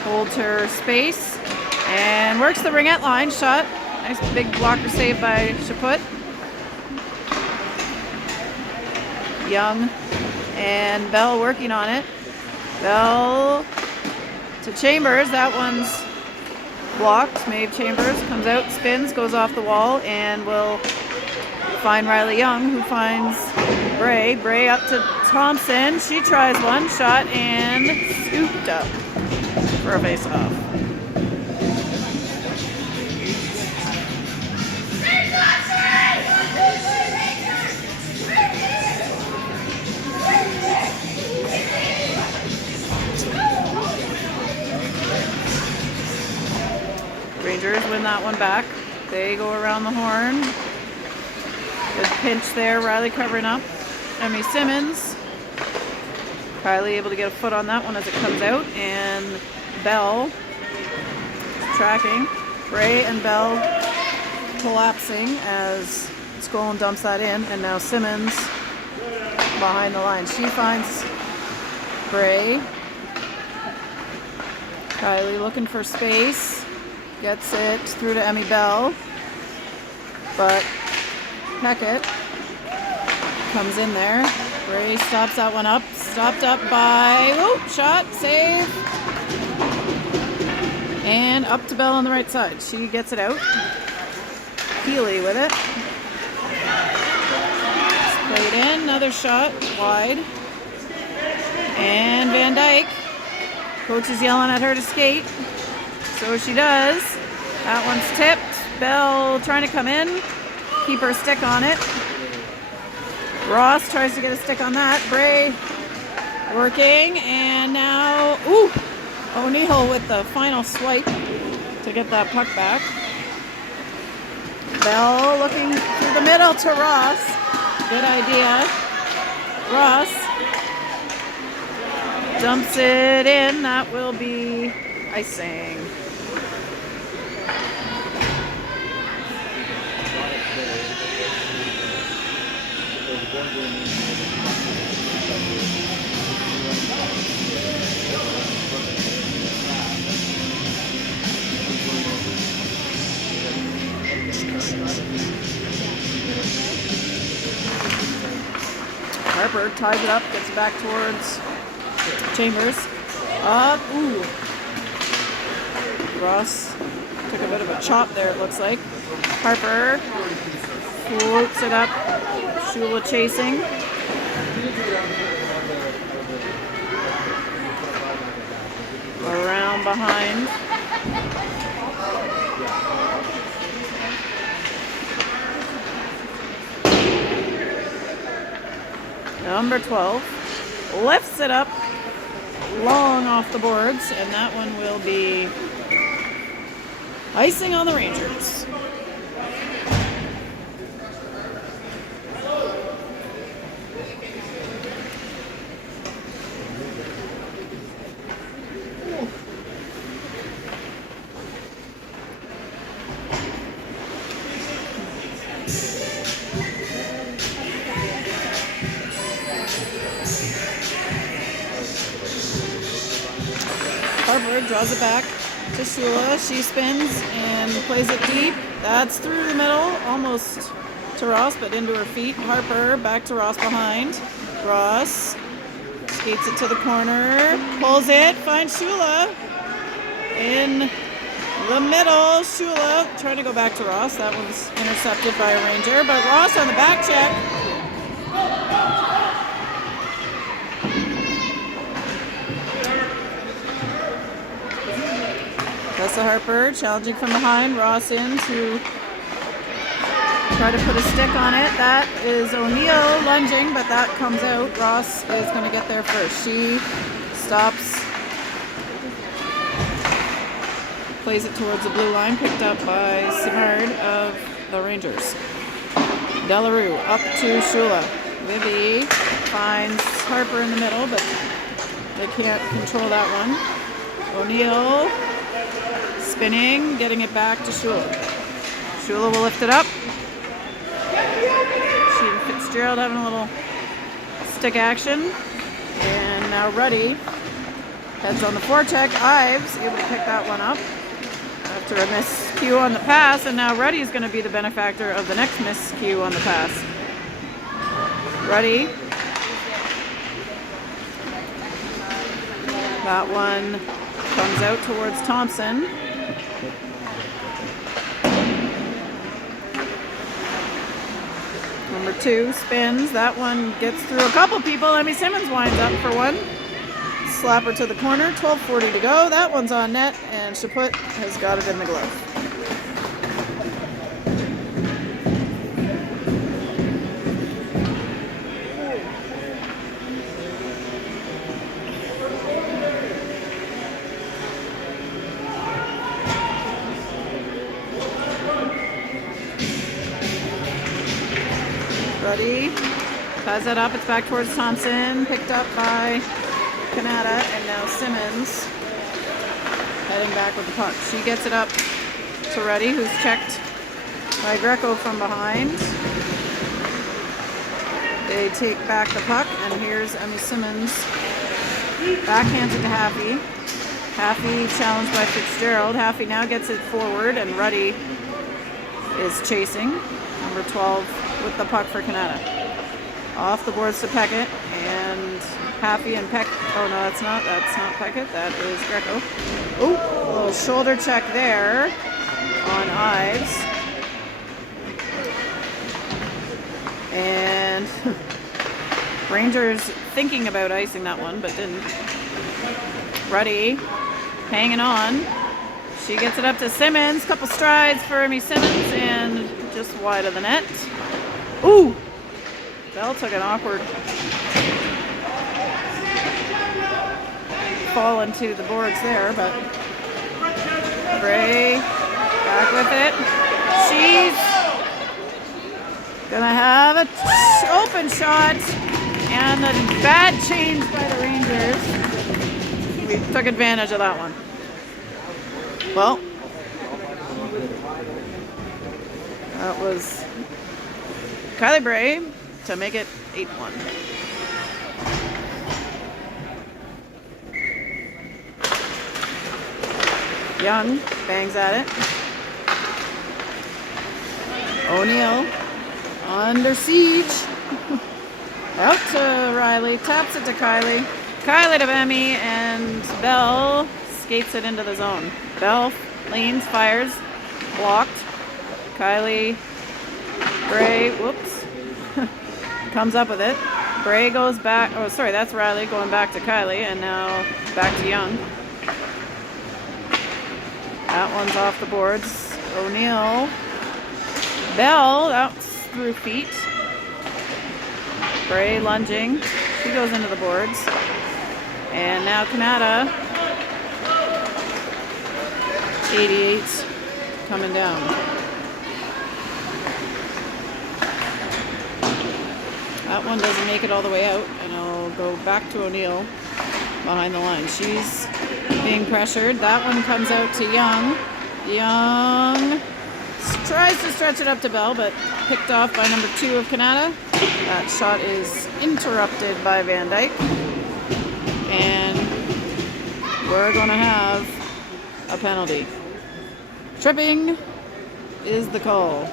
holds her space, and works the ringette line. Shot. Nice big blocker save by Chaput. Young and Bell working on it. Bell to Chambers. That one's blocked. Maeve Chambers comes out, spins, goes off the wall, and will find Riley Young, who finds Bray. Bray up to Thompson. She tries one shot and scooped up for a face-off. Rangers win that one back. They go around the horn. Good pinch there. Riley covering up. Emmy Simmons. Kylie able to get a foot on that one as it comes out. And Bell tracking. Bray and Bell collapsing as Skolin dumps that in. And now Simmons behind the line. She finds Bray. Kylie looking for space. Gets it through to Emmy Bell, but Peckett comes in there. Bray stops that one up. Stopped up by, shot, save. And up to Bell on the right side. She gets it out. Healy with it. Played in, another shot, wide. And Van Dyke. Coach is yelling at her to skate. So she does. That one's tipped. Bell trying to come in. Keep her stick on it. Ross tries to get a stick on that. Bray working. And now, O'Neill with the final swipe to get that puck back. Bell looking through the middle to Ross. Good idea. Ross dumps it in. That will be icing. Harper ties it up, gets it back towards Chambers. Ross took a bit of a chop there, it looks like. Harper floats it up. Shula chasing. Around behind. Number 12 lifts it up long off the boards, and that one will be icing on the Rangers. forward, draws it back to Shula. She spins and plays it deep. That's through the middle, almost to Ross, but into her feet. Harper back to Ross behind. Ross skates it to the corner, pulls it, finds Shula in the middle. Shula trying to go back to Ross. That one's intercepted by a Ranger, but Ross on the back check. Tessa Harper challenging from behind. Ross in to try to put a stick on it. That is O'Neill lunging, but that comes out. Ross is going to get there first. She stops, plays it towards the blue line, picked up by Simard of the Rangers. Delarue up to Shula. Vivi finds Harper in the middle, but they can't control that one. O'Neill spinning, getting it back to Shula. Shula will lift it up. She and Fitzgerald having a little stick action. And now Ruddy heads on the forecheck. Ives able to pick that one up after a miscue on the pass. And now Ruddy is going to be the benefactor of the next miscue on the pass. Ruddy. That one comes out towards Thompson. Number 2 spins. That one gets through a couple people. Emmy Simmons winds up for one. Slap her to the corner. 12:40 to go. That one's on net, and Chaput has got it in the glove. Ruddy ties that up. It's back towards Thompson. Picked up by Kanata, and now Simmons heading back with the puck. She gets it up to Ruddy, who's checked by Greco from behind. They take back the puck, and here's Emmy Simmons backhanded to Haffey. Haffey challenged by Fitzgerald. Haffey now gets it forward, and Ruddy is chasing. Number 12 with the puck for Kanata. Off the boards to Peckett, and Haffey and Peck. Oh no, that's not Peckett. That is Greco. Ooh, a little shoulder check there on Ives, and Rangers thinking about icing that one, but didn't. Ruddy hanging on. She gets it up to Simmons. Couple strides for Emmy Simmons, and just wide of the net. Ooh! Bell took an awkward fall into the boards there, but Gray back with it. She's gonna have an open shot, and a bad change by the Rangers. We took advantage of that one. Well, that was Kylie Bray to make it 8-1. Young bangs at it. O'Neill under siege. Out to Riley, taps it to Kylie. Kylie to Emmy, and Bell skates it into the zone. Bell leans, fires, blocked. Kylie, Bray, whoops, comes up with it. Bray goes back, oh sorry, that's Riley going back to Kylie, and now back to Young. That one's off the boards. O'Neill. Bell, out through feet. Bray lunging. He goes into the boards. And now Kanata. 88 coming down. That one doesn't make it all the way out, and I'll go back to O'Neill behind the line. She's being pressured. That one comes out to Young. Young tries to stretch it up to Bell, but picked off by number 2 of Kanata. That shot is interrupted by Van Dyke. And we're going to have a penalty. Tripping is the call.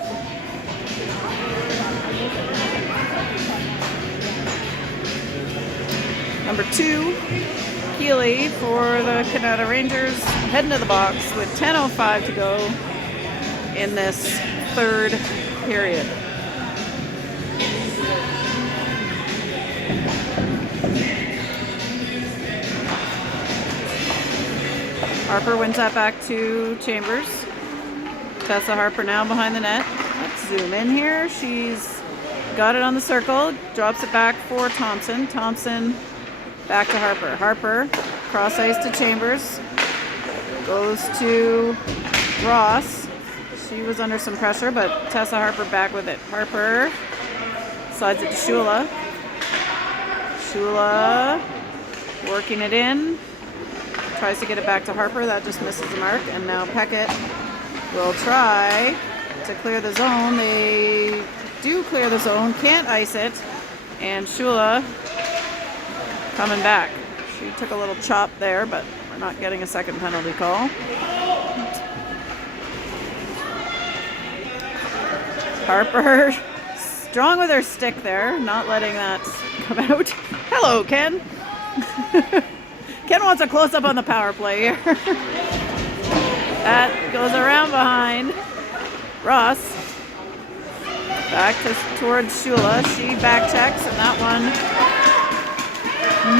Number 2, Keeley for the Kanata Rangers, heading to the box with 10:05 to go in this third period. Harper wins that back to Chambers. Tessa Harper now behind the net. Let's zoom in here. She's got it on the circle, drops it back for Thompson. Thompson back to Harper. Harper, cross ice to Chambers. Goes to Ross. She was under some pressure, but Tessa Harper back with it. Harper slides it to Shula. Shula working it in. Tries to get it back to Harper. That just misses the mark. And now Peckett will try to clear the zone. They do clear the zone. Can't ice it. And Shula coming back. She took a little chop there, but we're not getting a second penalty call. Harper strong with her stick there, not letting that come out. Hello, Ken. Ken wants a close-up on the power play here. That goes around behind Ross. Back towards Shula. She back checks, and that one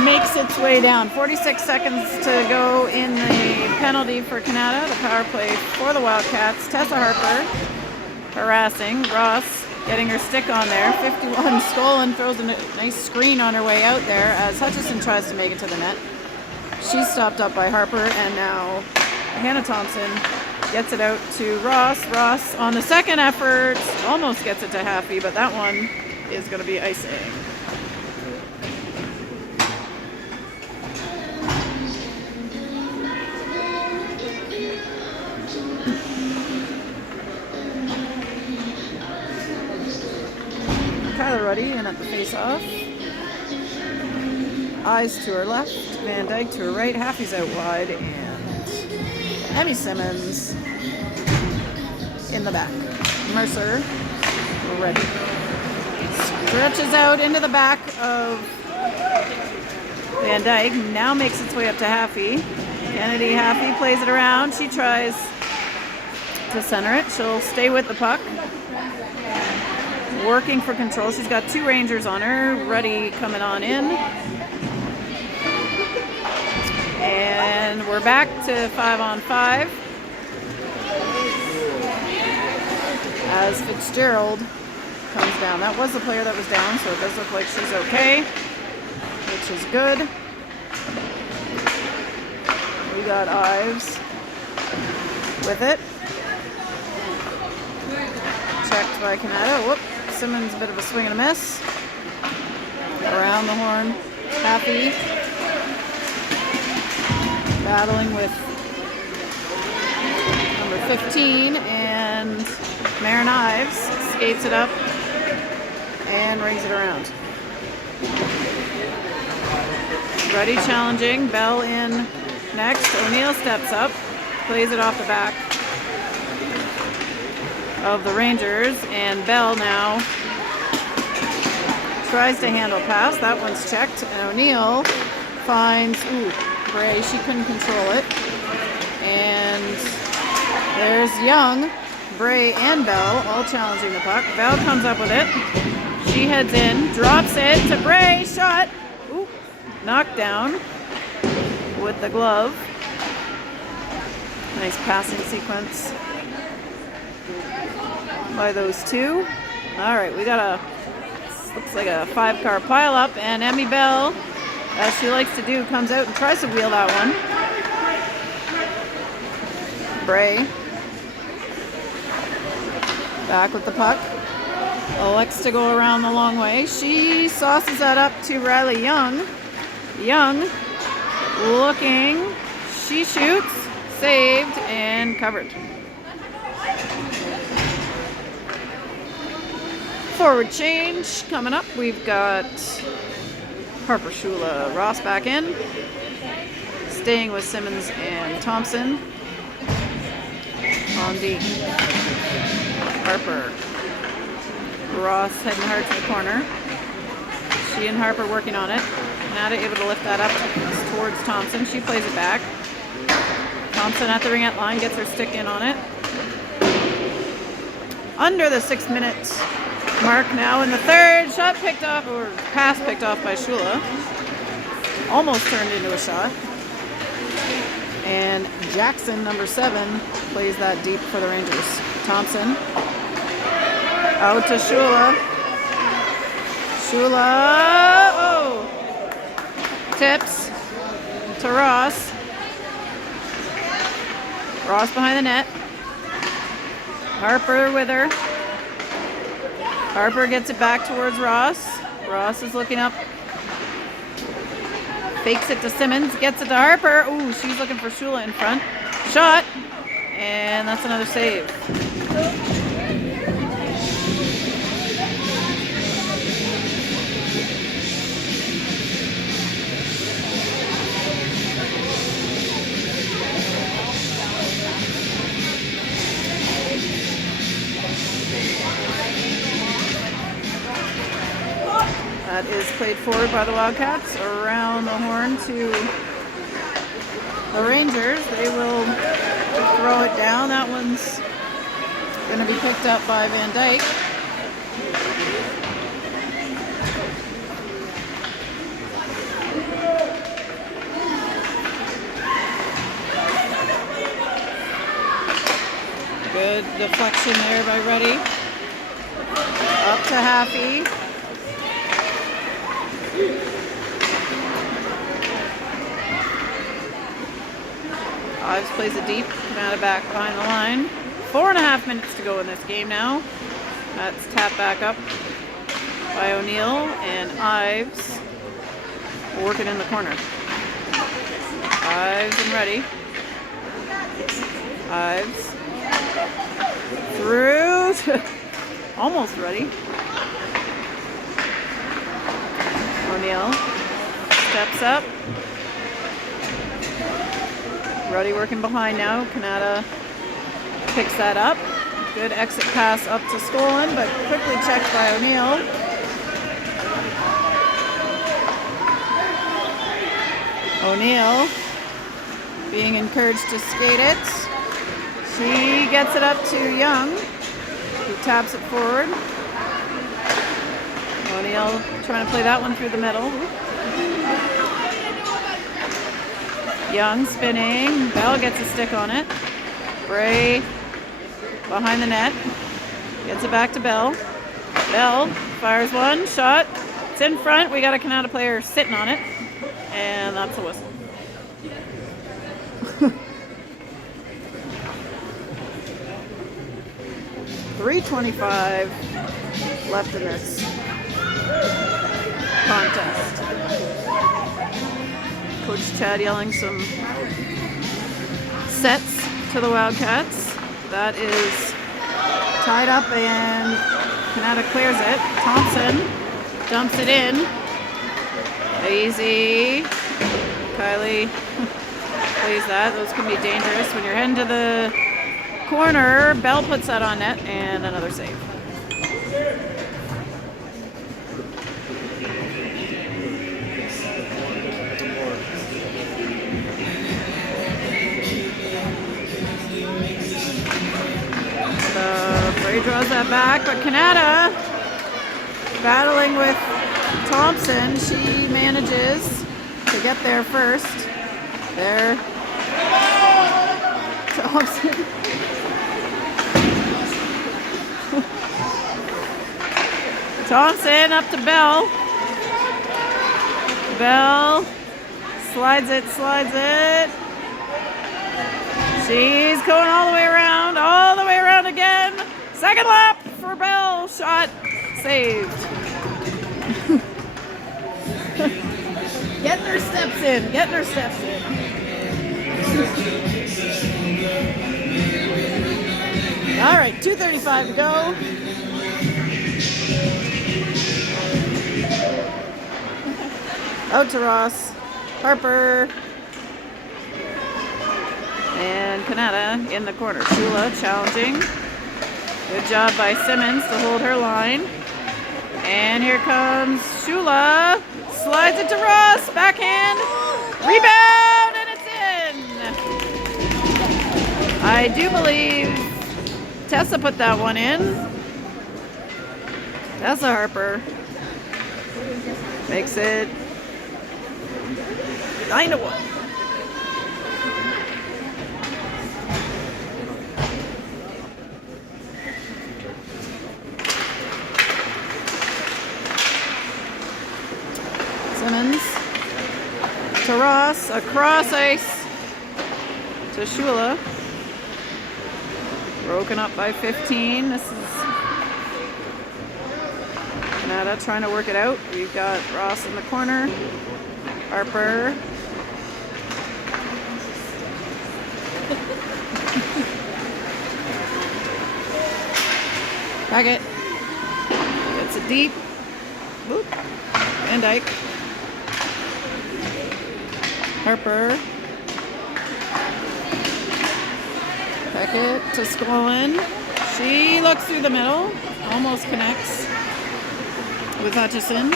makes its way down. 46 seconds to go in the penalty for Kanata. The power play for the Wildcats. Tessa Harper harassing. Ross getting her stick on there. 51 stolen, throws a nice screen on her way out there as Hutchison tries to make it to the net. She's stopped up by Harper, and now Hannah Thompson gets it out to Ross. Ross on the second effort almost gets it to Haffey, but that one is going to be icing. Kyler Ruddy in at the face-off. Eyes to her left, Van Dyke to her right, Haffey's out wide, and Emmy Simmons in the back. Mercer ready. Stretches out into the back of Van Dyke, now makes its way up to Haffey. Kennedy Haffey plays it around. She tries to center it. She'll stay with the puck. Working for control. She's got 2 Rangers on her. Ruddy coming on in. And we're back to 5-on-5 as Fitzgerald comes down. That was the player that was down, so it does look like she's okay, which is good. We got Ives with it. Checked by Kanata. Whoop. Simmons, a bit of a swing and a miss. Around the horn. Haffey battling with number 15, and Marin Ives skates it up and rings it around. Ruddy challenging. Bell in next. O'Neill steps up, plays it off the back of the Rangers, and Bell now tries to handle pass. That one's checked, and O'Neill finds Bray. She couldn't control it, and there's Young, Bray, and Bell all challenging the puck. Bell comes up with it. She heads in, drops it to Bray. Shot. Ooh, knocked down with the glove. Nice passing sequence by those two. All right, we got looks like a 5-car pileup, and Emmy Bell, as she likes to do, comes out and tries to wheel that one. Bray back with the puck. Elects to go around the long way. She sauces that up to Riley Young. Young looking. She shoots. Saved and covered. Forward change coming up. We've got Harper, Shula, Ross back in. Staying with Simmons and Thompson. On D. Harper. Ross heading hard to the corner. She and Harper working on it. Kanata able to lift that up towards Thompson. She plays it back. Thompson at the ringette line, gets her stick in on it. Under the 6 minute mark now in the third. Shot picked off, or pass picked off by Shula. Almost turned into a shot. And Jackson, number 7, plays that deep for the Rangers. Thompson. Out to Shula. Shula. Oh. Tips to Ross. Ross behind the net. Harper with her. Harper gets it back towards Ross. Ross is looking up. Fakes it to Simmons. Gets it to Harper. Ooh, she's looking for Shula in front. Shot. And that's another save. That is played forward by the Wildcats around the horn to the Rangers. They will throw it down. That one's going to be picked up by Van Dyke. Good deflection there by Reddy. Up to Haffey. Ives plays it deep, Kanata back behind the line. 4.5 minutes to go in this game now. That's tapped back up by O'Neill, and Ives working in the corner. Ives and Reddy. Ives through to almost Reddy. O'Neill steps up. Ruddy working behind now. Kanata picks that up. Good exit pass up to Skolin, but quickly checked by O'Neill. O'Neill being encouraged to skate it. She gets it up to Young, who taps it forward. O'Neill trying to play that one through the middle. Young spinning. Bell gets a stick on it. Bray behind the net. Gets it back to Bell. Bell fires one. Shot. It's in front. We got a Kanata player sitting on it. And that's a whistle. .325 left in this contest. Coach Chad yelling some sets to the Wildcats. That is tied up and Kanata clears it. Thompson dumps it in. Easy. Kylie plays that. Those can be dangerous when you're heading to the corner. Bell puts that on net and another save. Bray draws that back, but Kanata battling with Thompson. She manages to get there first. There. Thompson. Thompson up to Bell. Bell slides it. She's going all the way around again. Second lap for Bell. Shot saved. Getting her steps in. All right, 2:35 to go. Out to Ross. Harper. And Kanata in the corner. Shula challenging. Good job by Simmons to hold her line. And here comes Shula. Slides it to Ross. Backhand. Rebound, and it's in. I do believe Tessa put that one in. Tessa Harper makes it 9-1. Simmons to Ross, across ice to Shula. Broken up by 15. This is Kanata trying to work it out. We've got Ross in the corner. Harper. Packet. Gets it deep. Boop. Van Dyke. Harper. Packet to Skolin. She looks through the middle. Almost connects with Hutchison.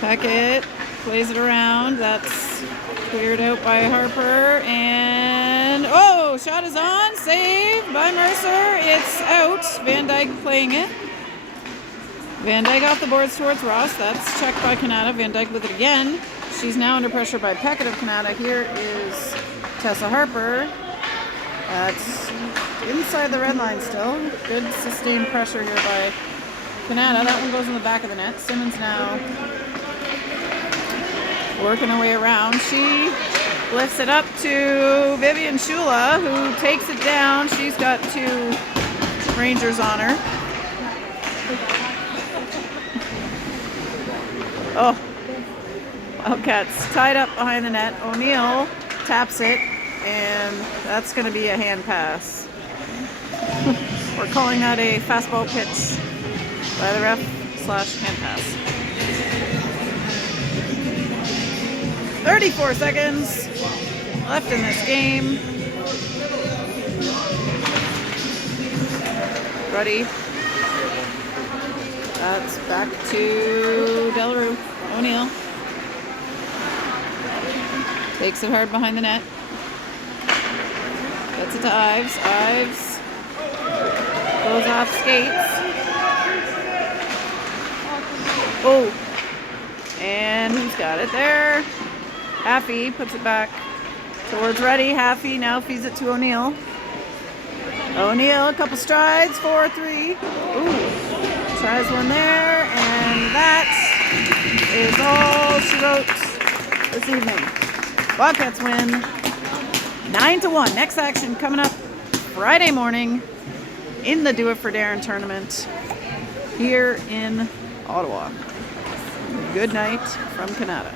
Packet plays it around. That's cleared out by Harper. And oh, shot is on. Saved by Mercer. It's out. Van Dyke playing it. Van Dyke off the boards towards Ross. That's checked by Kanata. Van Dyke with it again. She's now under pressure by Packet of Kanata. Here is Tessa Harper. That's inside the red line still. Good sustained pressure here by Kanata. That one goes in the back of the net. Simmons now working her way around. She lifts it up to Vivian Shula, who takes it down. She's got 2 Rangers on her. Oh, Wildcats tied up behind the net. O'Neill taps it, and that's going to be a hand pass. We're calling that a fastball pitch by the ref / hand pass. 34 seconds left in this game. Ready. That's back to Delarue. O'Neill takes it hard behind the net. Gets it to Ives. Ives goes off skates. Oh, and who's got it there? Haffey puts it back towards Reddy. Haffey now feeds it to O'Neill. O'Neill, a couple strides, 4-3. Ooh, tries one there, and that is all she wrote this evening. Wildcats win 9-1. Next action coming up Friday morning in the Do It for Darren tournament here in Ottawa. Good night from Kanata.